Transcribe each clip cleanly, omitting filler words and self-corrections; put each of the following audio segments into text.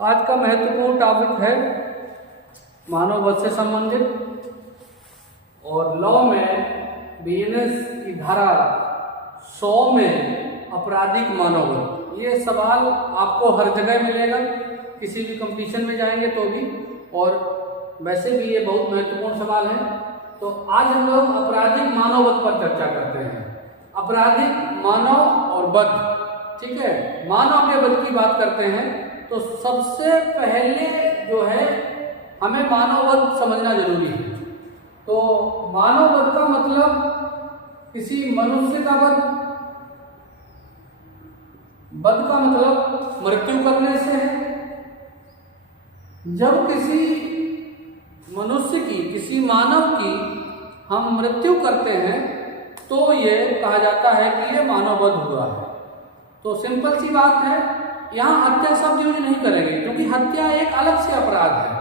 आज का महत्वपूर्ण टॉपिक है मानव वध से संबंधित और लॉ में बीएनएस की धारा 100 में आपराधिक मानव वध। ये सवाल आपको हर जगह मिलेगा, किसी भी कंपटीशन में जाएंगे तो भी, और वैसे भी ये बहुत महत्वपूर्ण सवाल है। तो आज हम लोग आपराधिक मानव वध पर चर्चा करते हैं। आपराधिक मानव और वध, ठीक है, मानव के वध की बात करते हैं तो सबसे पहले जो है हमें मानव वध समझना जरूरी है। तो मानव वध का मतलब किसी मनुष्य का वध, वध का मतलब मृत्यु करने से है। जब किसी मनुष्य की, किसी मानव की हम मृत्यु करते हैं तो ये कहा जाता है कि ये मानव वध हुआ है। तो सिंपल सी बात है, यहाँ हत्या शब्द यूज नहीं करेंगे क्योंकि हत्या एक अलग से अपराध है।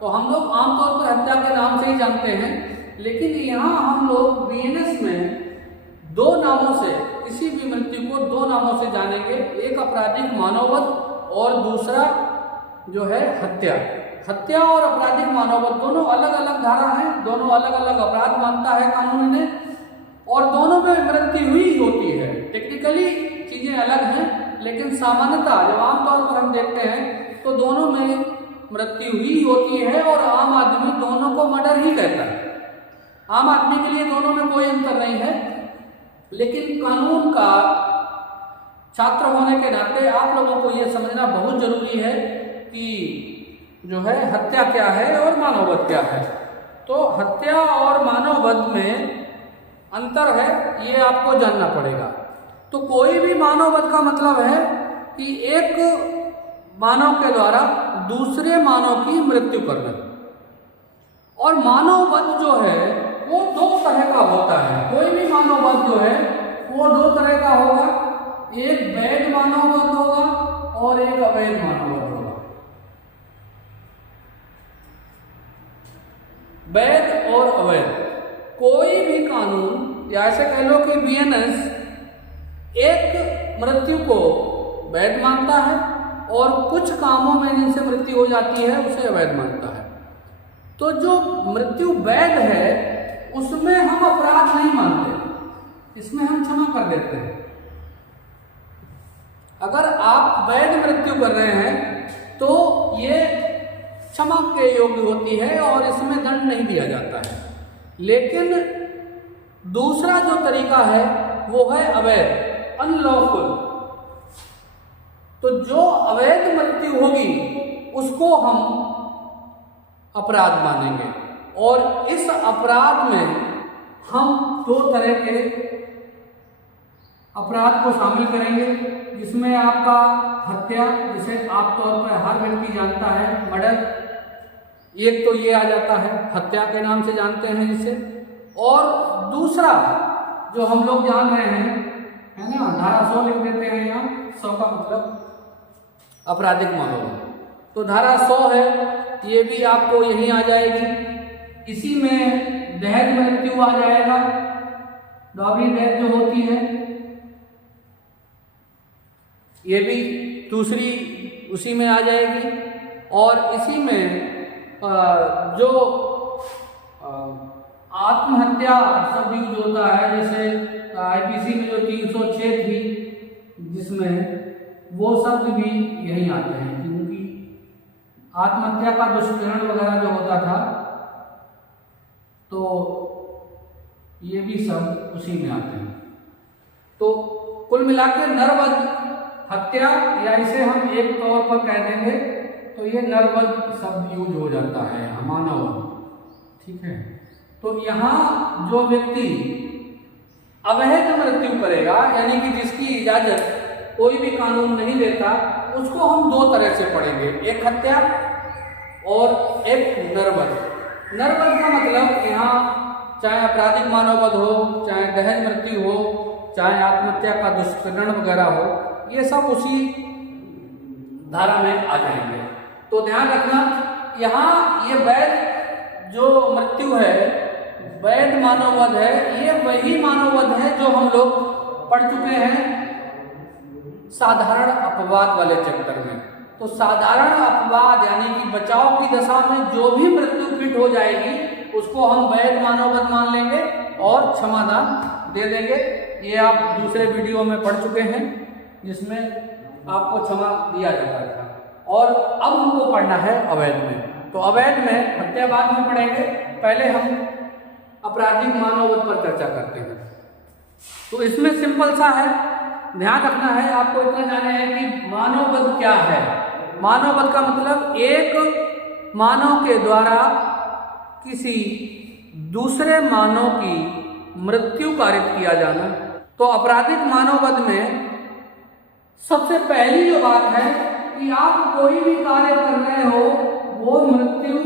तो हम लोग आमतौर पर हत्या के नाम से ही जानते हैं, लेकिन यहाँ हम लोग बीएनएस में दो नामों से, किसी भी मृत्यु को दो नामों से जानेंगे। एक आपराधिक मानव वध और दूसरा जो है हत्या। हत्या और आपराधिक मानव वध दोनों अलग अलग धारा हैं, दोनों अलग अलग अपराध मानता है कानून ने, और दोनों में मृत्यु हुई होती है। टेक्निकली चीजें अलग हैं, लेकिन सामान्यतः जब आमतौर पर हम देखते हैं तो दोनों में मृत्यु हुई होती है, और आम आदमी दोनों को मर्डर ही कहता है। आम आदमी के लिए दोनों में कोई अंतर नहीं है, लेकिन कानून का छात्र होने के नाते आप लोगों को यह समझना बहुत जरूरी है कि जो है हत्या क्या है और मानव वध क्या है। तो हत्या और मानव वध में अंतर है, ये आपको जानना पड़ेगा। तो कोई भी मानव वध का मतलब है कि एक मानव के द्वारा दूसरे मानव की मृत्यु करना। और मानव वध जो है वो दो तरह का होता है। कोई भी मानव वध जो है वो दो तरह का होगा, एक वैध मानव वध होगा और एक अवैध मानव वध होगा। वैध और अवैध, कोई भी कानून या ऐसे कह लो कि बीएनएस एक मृत्यु को वैध मानता है और कुछ कामों में जिनसे मृत्यु हो जाती है उसे अवैध मानता है। तो जो मृत्यु वैध है उसमें हम अपराध नहीं मानते, इसमें हम क्षमा कर देते हैं। अगर आप वैध मृत्यु कर रहे हैं तो ये क्षमा के योग्य होती है और इसमें दंड नहीं दिया जाता है। लेकिन दूसरा जो तरीका है वो है अवैध, अनलॉफुल। तो जो अवैध मृत्यु होगी उसको हम अपराध मानेंगे, और इस अपराध में हम दो तरह के अपराध को शामिल करेंगे, जिसमें आपका हत्या, जिसे आमतौर पर हर व्यक्ति जानता है, मर्डर, एक तो ये आ जाता है, हत्या के नाम से जानते हैं जिसे। और दूसरा जो हम लोग जान रहे हैं, है ना, धारा 100 लिख देते हैं यहाँ, 100 का मतलब आपराधिक मानव वध। तो धारा 100 है, ये भी आपको यहीं आ जाएगी। इसी में दहेज मृत्यु आ जाएगा, डॉबी डेथ जो होती है, ये भी दूसरी उसी में आ जाएगी। और इसी में जो आत्महत्या शब्द यूज होता है, जैसे आईपीसी में जो 306 थी जिसमें, वो शब्द भी यही आते हैं, क्योंकि आत्महत्या का दुष्कर्म वगैरह जो होता था तो ये भी सब उसी में आते हैं। तो कुल मिलाकर नरवध, हत्या, या इसे हम एक तौर पर कह देंगे तो ये नरवध शब्द यूज हो जाता है, मानव वध, ठीक है। तो यहाँ जो व्यक्ति अवैध मृत्यु करेगा, यानी कि जिसकी इजाजत कोई भी कानून नहीं देता, उसको हम दो तरह से पढ़ेंगे, एक हत्या और एक नरवध। नरवध का मतलब यहाँ चाहे आपराधिक मानव वध हो, चाहे दहेज मृत्यु हो, चाहे आत्महत्या का दुष्कर्म वगैरह हो, ये सब उसी धारा में आ जाएंगे। तो ध्यान रखना, यहाँ ये वैध जो मृत्यु है, वैध मानव वध है, ये वही मानव वध है जो हम लोग पढ़ चुके हैं साधारण अपवाद वाले चैप्टर में। तो साधारण अपवाद यानी कि बचाव की दशा में जो भी मृत्यु पीठ हो जाएगी उसको हम वैध मानववध मान लेंगे और क्षमादान दे देंगे। ये आप दूसरे वीडियो में पढ़ चुके हैं जिसमें आपको क्षमा दिया जाता था। और अब हमको पढ़ना है अवैध में। तो अवैध में हत्या बाद में पढ़ेंगे, पहले हम आपराधिक मानववध पर चर्चा करते हैं। तो इसमें सिंपल सा है, ध्यान रखना है आपको, इतना जाना है कि मानववध क्या है। मानववध का मतलब एक मानव के द्वारा किसी दूसरे मानव की मृत्यु कारित किया जाना। तो आपराधिक मानववध में सबसे पहली जो बात है कि आप कोई भी कार्य कर रहे हो वो मृत्यु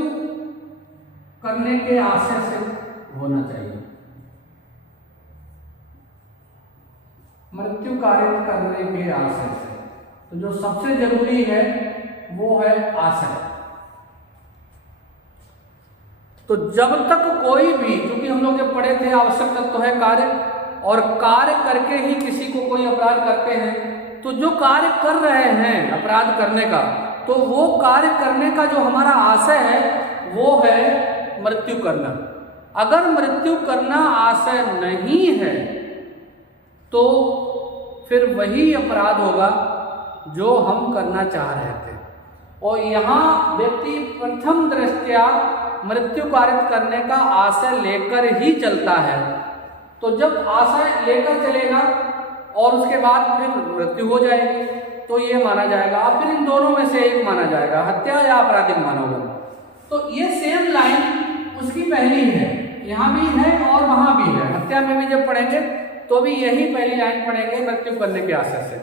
करने के आशय से होना चाहिए। मृत्यु कारित करने के आशय से, तो जो सबसे जरूरी है वो है आशय। तो जब तक कोई भी, क्योंकि हम लोग जब पढ़े थे आवश्यक तत्व है कार्य, और कार्य करके ही किसी को कोई अपराध करते हैं, तो जो कार्य कर रहे हैं अपराध करने का, तो वो कार्य करने का जो हमारा आशय है वो है मृत्यु करना। अगर मृत्यु करना आशय नहीं है तो फिर वही अपराध होगा जो हम करना चाह रहे थे। और यहाँ व्यक्ति प्रथम दृष्टया मृत्यु कारित करने का आशय लेकर ही चलता है। तो जब आशय लेकर चलेगा और उसके बाद फिर मृत्यु हो जाएगी तो ये माना जाएगा, अब फिर इन दोनों में से एक माना जाएगा, हत्या या आपराधिक मानववध। तो ये सेम लाइन उसकी पहली है, यहाँ भी है और वहाँ भी है। हत्या में भी जब पढ़ेंगे तो भी यही पहली लाइन पढ़ेंगे, मृत्यु करने के आशय से।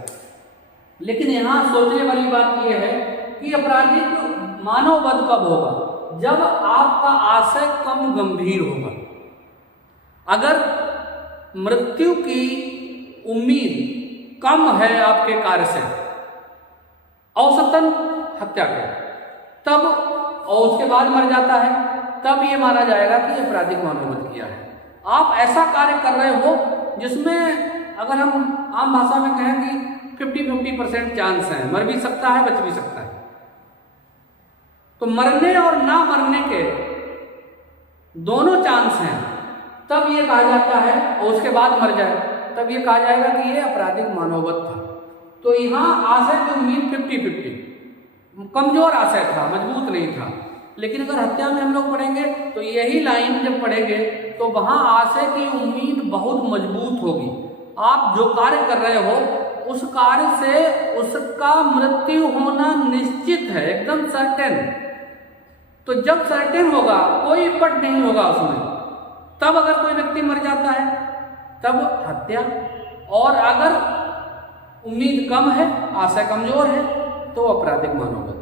लेकिन यहाँ सोचने वाली बात यह है कि आपराधिक मानववध कब होगा? जब आपका आशय कम गंभीर होगा। अगर मृत्यु की उम्मीद कम है आपके कार्य से, औसतन हत्या कर, तब और उसके बाद मर जाता है, तब ये माना जाएगा कि आपराधिक मानववध किया है। आप ऐसा कार्य कर रहे हो जिसमें अगर हम आम भाषा में कहें कि 50-50% चांस है, मर भी सकता है बच भी सकता है, तो मरने और ना मरने के दोनों चांस हैं, तब ये कहा जाता है, और उसके बाद मर जाए तब ये कहा जाएगा कि ये आपराधिक मानववध था। तो यहाँ आशय की उम्मीद 50-50, कमजोर आशय था, मजबूत नहीं था। लेकिन अगर हत्या में हम लोग पढ़ेंगे तो यही लाइन जब पढ़ेंगे तो वहाँ आशय की उम्मीद बहुत मजबूत होगी। आप जो कार्य कर रहे हो उस कार्य से उसका मृत्यु होना निश्चित है, एकदम सर्टेन। तो जब सर्टेन होगा, कोई पट नहीं होगा उसमें, तब अगर कोई व्यक्ति मर जाता है तब हत्या, और अगर उम्मीद कम है, आशय कमजोर है, तो आपराधिक मानववध।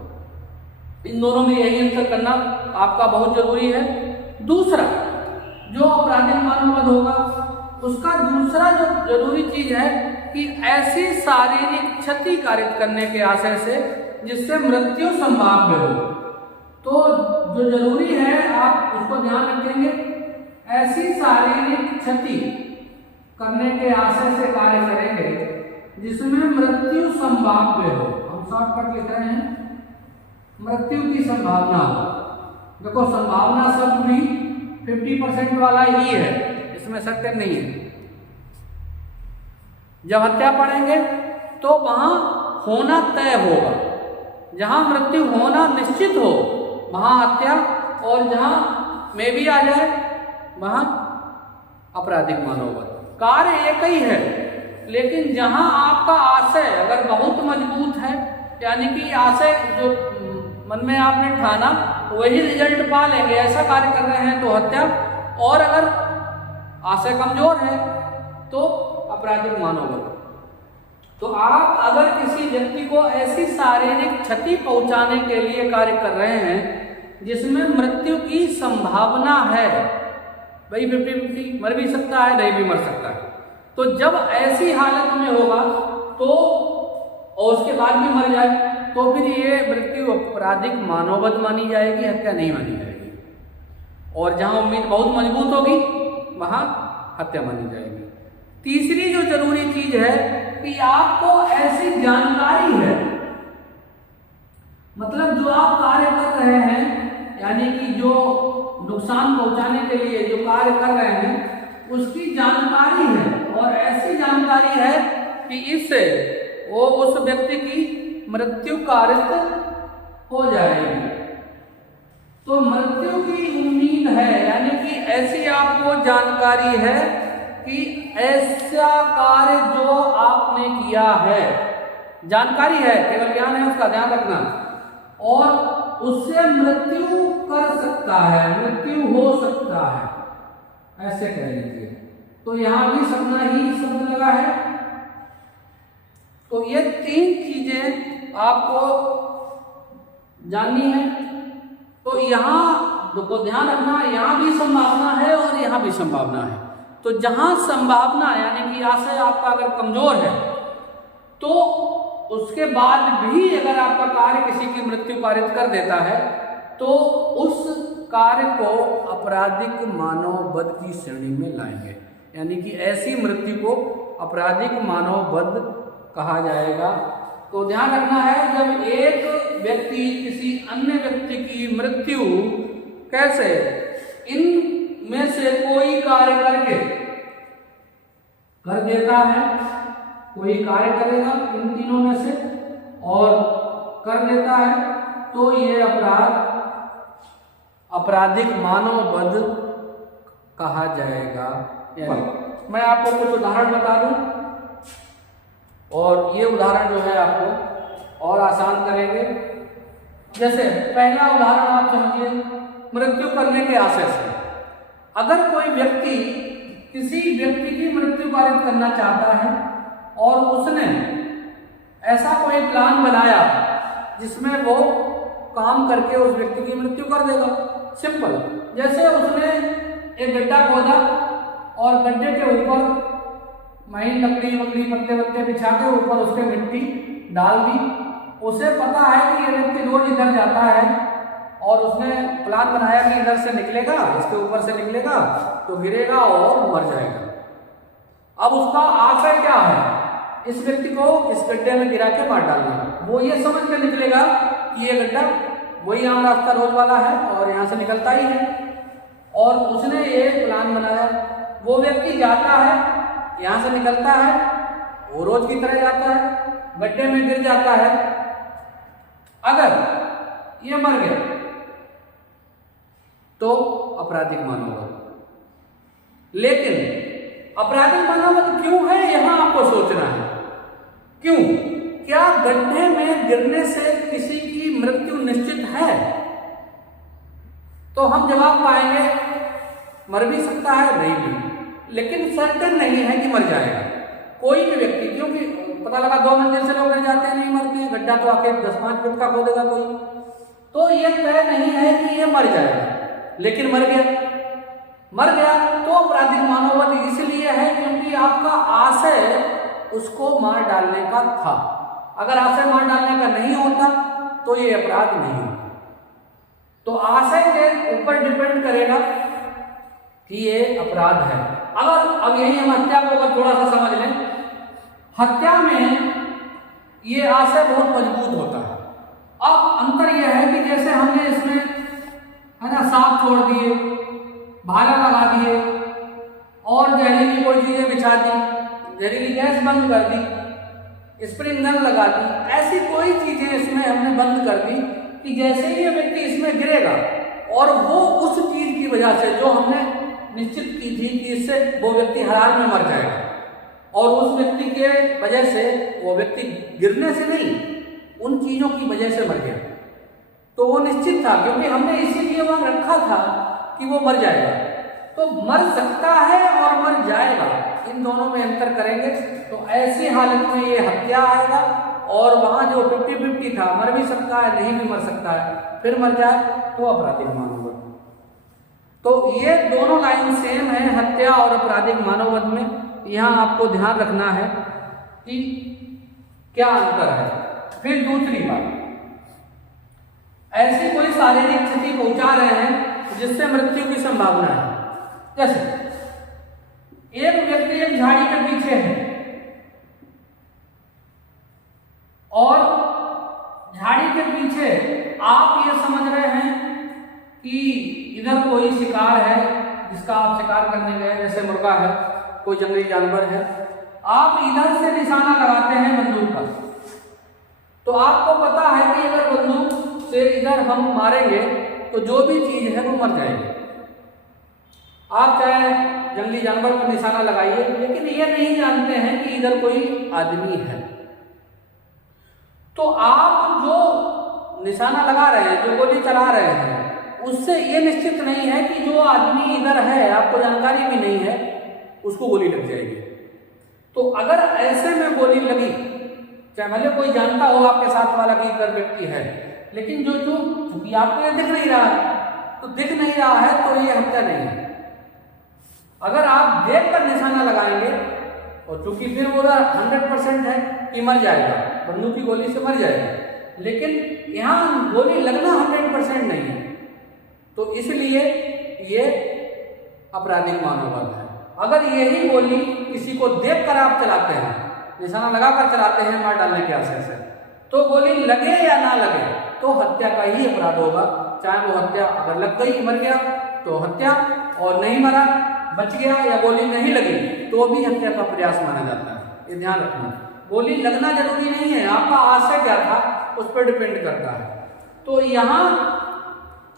इन दोनों में यही अंतर करना आपका बहुत जरूरी है। दूसरा जो आपराधिक मानववध होगा उसका दूसरा जो जरूरी चीज है कि ऐसी शारीरिक क्षति कारित करने के आशय से जिससे मृत्यु संभाव्य हो। तो जो जरूरी है आप उसको ध्यान रखेंगे, ऐसी शारीरिक क्षति करने के आशय से कार्य करेंगे जिसमें मृत्यु संभाव्य हो। हम शॉर्टकट लिख रहे हैं, मृत्यु की संभावना। देखो संभावना शब्द भी 50% वाला ही है, इसमें सत्य नहीं है। जब हत्या पढ़ेंगे तो वहां होना तय होगा, जहां मृत्यु होना निश्चित हो वहां हत्या, और जहां में भी आ जाए वहां आपराधिक मानववध। कार्य एक ही है, लेकिन जहां आपका आशय अगर बहुत मजबूत है, यानी कि आशय जो मन में आपने ठाना वही रिजल्ट पा लेंगे, ऐसा कार्य कर रहे हैं तो हत्या, और अगर आशय कमजोर है तो आपराधिक मानववध। तो आप अगर किसी व्यक्ति को ऐसी शारीरिक क्षति पहुंचाने के लिए कार्य कर रहे हैं जिसमें मृत्यु की संभावना है, भाई 50-50, मर भी सकता है नहीं भी मर सकता है, तो जब ऐसी हालत में होगा तो और उसके बाद भी मर जाए तो फिर ये मृत्यु आपराधिक मानववध मानी जाएगी, हत्या नहीं मानी जाएगी। और जहां उम्मीद बहुत मजबूत होगी वहां हत्या मानी जाएगी। तीसरी जो जरूरी चीज है कि आपको ऐसी जानकारी है मतलब जो आप कार्य कर रहे हैं, यानी कि जो नुकसान पहुंचाने के लिए जो कार्य कर रहे हैं उसकी जानकारी है, और ऐसी जानकारी है कि इससे वो उस व्यक्ति की मृत्यु कारित हो जाएगी। तो मृत्यु की उम्मीद है, यानी कि ऐसी आपको जानकारी है कि ऐसा कार्य जो आपने किया है, जानकारी है, केवल ज्ञान है, उसका ध्यान रखना, और उससे मृत्यु कर सकता है, मृत्यु हो सकता है, ऐसे कह लीजिए। तो यहां भी सपना ही शब्द लगा है। तो ये 3 चीजें आपको जाननी है। तो यहां को ध्यान रखना, यहां भी संभावना है और यहां भी संभावना है। तो जहां संभावना यानी कि आशय आपका अगर कमजोर है, तो उसके बाद भी अगर आपका कार्य किसी की मृत्यु कारित कर देता है, तो उस कार्य को आपराधिक मानववध की श्रेणी में लाएंगे, यानी कि ऐसी मृत्यु को आपराधिक मानववध कहा जाएगा। तो ध्यान रखना है, जब एक व्यक्ति किसी अन्य व्यक्ति की मृत्यु कैसे इन में से कोई कार्य करके कर देता है, कोई कार्य करेगा इन तीनों में से और कर देता है, तो ये अपराध आपराधिक मानववध कहा जाएगा। मैं आपको कुछ उदाहरण बता दूं, और ये उदाहरण जो है आपको और आसान करेंगे। जैसे पहला उदाहरण आप समझिए, मृत्यु करने के आशय से अगर कोई व्यक्ति किसी व्यक्ति की मृत्यु कारित करना चाहता है और उसने ऐसा कोई प्लान बनाया जिसमें वो काम करके उस व्यक्ति की मृत्यु कर देगा। सिंपल, जैसे उसने एक गड्ढा खोदा और गड्ढे के ऊपर महीन लकड़ी वकड़ी पत्ते वत्ते बिछा के ऊपर उसके मिट्टी डाल दी। उसे पता है कि ये व्यक्ति रोज इधर जाता है और उसने प्लान बनाया कि इधर से निकलेगा, इसके ऊपर से निकलेगा तो गिरेगा और मर जाएगा। अब उसका आशय क्या है, इस व्यक्ति को इस गड्ढे में गिरा के मार डालना। वो ये समझ के निकलेगा कि ये गड्ढा वही आम रास्ता रोज वाला है और यहाँ से निकलता ही है, और उसने ये प्लान बनाया। वो व्यक्ति जाता है, यहाँ से निकलता है, वो रोज की तरह जाता है, गड्ढे में गिर जाता है। अगर ये मर गया तो आपराधिक मानववध। लेकिन आपराधिक मानववध क्यों है, यहां आपको सोचना है। क्यों? क्या गड्ढे में गिरने से किसी की मृत्यु निश्चित है? तो हम जवाब पाएंगे मर भी सकता है, नहीं भी, लेकिन सर्टेन नहीं है कि मर जाएगा कोई भी व्यक्ति। क्योंकि पता लगा 2 मंजिल से लोग गिर जाते हैं, नहीं मरते हैं, गड्ढा तो आके 10-5 फुट का खोदेगा कोई, तो ये तय नहीं है कि ये मर जाएगा। लेकिन मर गया तो आपराधिक मानववध इसलिए है क्योंकि आपका आशय उसको मार डालने का था। अगर आशय मार डालने का नहीं होता तो ये अपराध नहीं होता। तो आशय के ऊपर डिपेंड करेगा कि ये अपराध है। अब यही हम हत्या को अगर थोड़ा सा समझ लें, हत्या में ये आशय बहुत मजबूत होता है। अब अंतर यह है कि जैसे हमने इसमें है ना सांप छोड़ दिए, भाला लगा दिए और जहरीली कोई चीजें बिछा दी, जहरीली गैस बंद कर दी, स्प्रिंग गन लगा दी, ऐसी कोई चीजें इसमें हमने बंद कर दी कि जैसे ही ये व्यक्ति इसमें गिरेगा और वो उस चीज की वजह से जो हमने निश्चित की थी कि इससे वो व्यक्ति हरार में मर जाएगा, और उस व्यक्ति के वजह से वो व्यक्ति गिरने से नहीं, उन चीजों की वजह से मर गया, तो वो निश्चित था क्योंकि हमने इसीलिए वहां रखा था कि वो मर जाएगा। तो मर सकता है और मर जाएगा, इन दोनों में अंतर करेंगे। तो ऐसी हालत में ये हत्या आएगा, और वहां जो 50-50 था, मर भी सकता है नहीं भी मर सकता है, फिर मर जाए तो आपराधिक मानववध। तो ये दोनों लाइन सेम है हत्या और आपराधिक मानववध में। यहां आपको ध्यान रखना है कि क्या अंतर है। फिर दूसरी बात, ऐसी कोई शारीरिक क्षति पहुंचा रहे हैं जिससे मृत्यु की संभावना है। जैसे एक व्यक्ति एक झाड़ी के पीछे है और झाड़ी के पीछे आप ये समझ रहे हैं कि इधर कोई शिकार है जिसका आप शिकार करने गए, जैसे मुर्गा है, कोई जंगली जानवर है, आप इधर से निशाना लगाते हैं बंदूक का, तो आपको पता है कि अगर बंदूक से इधर हम मारेंगे तो जो भी चीज है वो मर जाएगी। आप चाहे जंगली जानवर पर निशाना लगाइए, लेकिन ये नहीं जानते हैं कि इधर कोई आदमी है। तो आप जो निशाना लगा रहे हैं, जो गोली चला रहे हैं, उससे ये निश्चित नहीं है कि जो आदमी इधर है, आपको जानकारी भी नहीं है, उसको गोली लग जाएगी। तो अगर ऐसे में गोली लगी, चाहे भले कोई जानता हो आपके साथ वाला कि इधर व्यक्ति है, लेकिन जो चूंकि आपको ये दिख नहीं रहा है, तो दिख नहीं रहा है तो ये हत्या नहीं है। अगर आप देख कर निशाना लगाएंगे और चूंकि फिर वो 100% है कि मर जाएगा, बंदूक की गोली से मर जाएगा, लेकिन यहाँ गोली लगना 100% नहीं है, तो इसलिए ये आपराधिक मानववाद है। अगर यही गोली किसी को देखकर आप चलाते हैं, निशाना लगाकर चलाते हैं मार डालने के आशय से, तो गोली लगे या ना लगे तो हत्या का ही अपराध होगा। चाहे वो हत्या अगर लग गई, मर गया तो हत्या, और नहीं मरा, बच गया या गोली नहीं लगी तो भी हत्या का प्रयास माना जाता है। ये ध्यान रखना, गोली लगना जरूरी नहीं है, आपका आशय क्या था उस पर डिपेंड करता है। तो यहाँ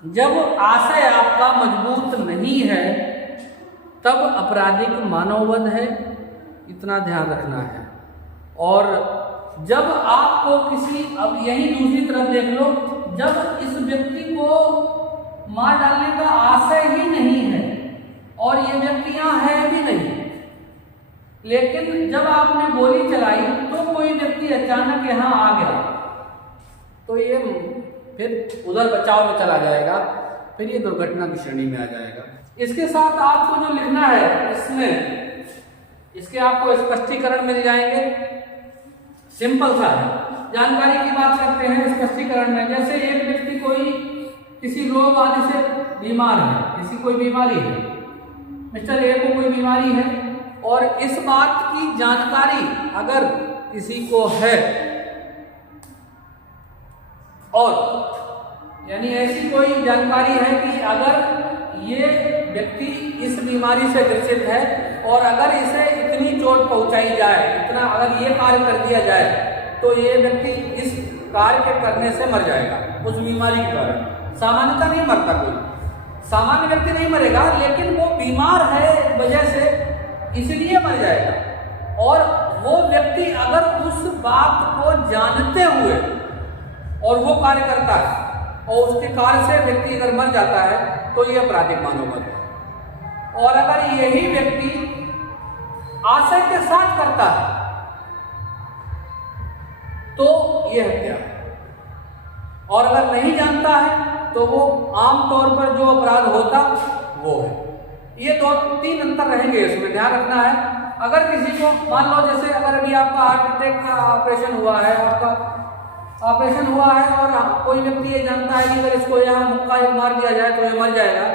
जब आशय आपका मजबूत नहीं है तब आपराधिक मानववध है, इतना ध्यान रखना है। और जब आपको किसी, अब यही दूसरी तरफ देख लो, जब इस व्यक्ति को मार डालने का आशय ही नहीं है और ये व्यक्ति यहाँ है भी नहीं, लेकिन जब आपने गोली चलाई तो कोई व्यक्ति अचानक यहाँ आ गया, तो ये फिर उधर बचाव में चला जाएगा, फिर ये दुर्घटना की श्रेणी में आ जाएगा। इसके साथ आपको जो लिखना है, इसमें इसके आपको स्पष्टीकरण मिल जाएंगे। सिंपल सा है, जानकारी की बात करते हैं स्पष्टीकरण में। जैसे एक व्यक्ति कोई किसी रोग आदि से बीमार है, किसी कोई बीमारी है, मिस्टर ए को कोई बीमारी है, और इस बात की जानकारी अगर किसी को है, और यानी ऐसी कोई जानकारी है कि अगर ये व्यक्ति इस बीमारी से ग्रसित है और अगर इसे इतनी चोट पहुंचाई जाए, इतना अगर ये कार्य कर दिया जाए, तो ये व्यक्ति इस कार्य के करने से मर जाएगा उस बीमारी के कारण। सामान्यतः नहीं मरता कोई, सामान्य व्यक्ति नहीं मरेगा, लेकिन वो बीमार है वजह से इसलिए मर जाएगा। और वो व्यक्ति अगर उस बात को जानते हुए और वो कार्य करता है और उसके कार्य से व्यक्ति अगर मर जाता है तो ये आपराधिक मानववध है। और अगर यही व्यक्ति आशय के साथ करता है तो ये हत्या है, और अगर नहीं जानता है तो वो आमतौर पर जो अपराध होता वो है। ये 2-3 अंतर रहेंगे, इसमें ध्यान रखना है। अगर किसी को मान लो, जैसे अगर अभी आपका हार्ट अटैक का ऑपरेशन हुआ है, आपका ऑपरेशन हुआ है और कोई व्यक्ति ये जानता है कि अगर इसको यहाँ मुक्का मार दिया जाए तो ये मर जाएगा,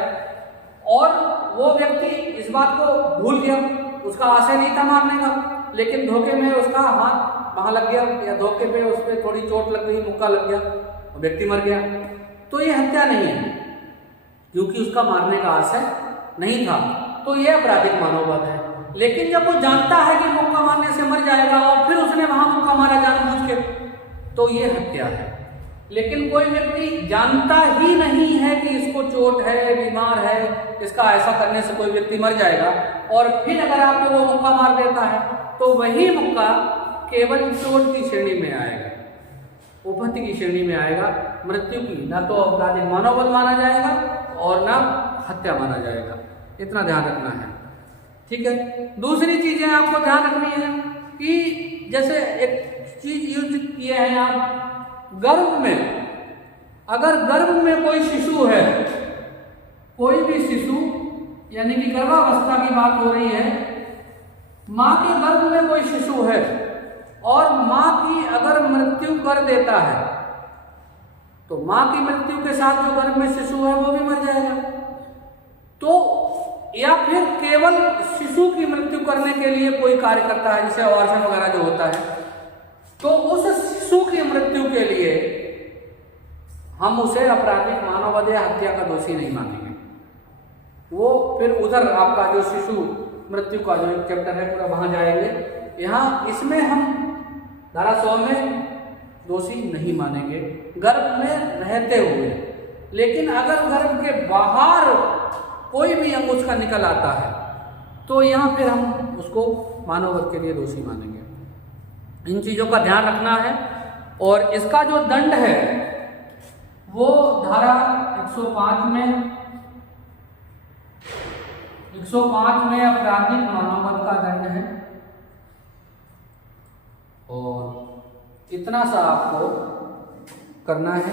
और वो व्यक्ति इस बात को भूल गया, उसका आशय नहीं था मारने का, लेकिन धोखे में उसका हाथ वहां लग गया या धोखे पे उस पर थोड़ी चोट लग गई, मुक्का लग गया, व्यक्ति मर गया, तो ये हत्या नहीं है क्योंकि उसका मारने का आशय नहीं था, तो ये आपराधिक मानववध है। लेकिन जब वो जानता है कि मुक्का मारने से मर जाएगा और फिर उसने वहां मुक्का मारा जानबूझ के, तो ये हत्या है। लेकिन कोई व्यक्ति जानता ही नहीं है कि इसको चोट है, बीमार है, इसका ऐसा करने से कोई व्यक्ति मर जाएगा, और फिर अगर आपको वो मुक्का मार देता है तो वही मुक्का केवल चोट की श्रेणी में आएगा, उपहत्या की श्रेणी में आएगा, मृत्यु की, ना तो आपराधिक मानववध माना जाएगा और ना हत्या माना जाएगा। इतना ध्यान रखना है, ठीक है। दूसरी चीजें आपको ध्यान रखनी है कि जैसे एक चीज यूज किए हैं आप, गर्भ में, अगर गर्भ में कोई शिशु है, कोई भी शिशु यानी कि गर्भावस्था की बात हो रही है, माँ के गर्भ में कोई शिशु है और माँ की अगर मृत्यु कर देता है तो माँ की मृत्यु के साथ जो गर्भ में शिशु है वो भी मर जाएगा। तो या फिर केवल शिशु की मृत्यु करने के लिए कोई कार्य करता है, जैसे अबॉर्शन वगैरह जो होता है, तो उस शिशु की मृत्यु के लिए हम उसे आपराधिक, मानववध या हत्या का दोषी नहीं मानेंगे। वो फिर उधर आपका जो शिशु मृत्यु का जो एक चैप्टर है पूरा वहां जाएंगे। यहाँ इसमें हम धारा 100 में दोषी नहीं मानेंगे गर्भ में रहते हुए। लेकिन अगर गर्भ के बाहर कोई भी अंग उसका निकल आता है तो यहाँ फिर हम उसको मानववध के लिए दोषी मानेंगे। इन चीज़ों का ध्यान रखना है। और इसका जो दंड है वो धारा 105 में आपराधिक मानववध का दंड है। और इतना सा आपको करना है।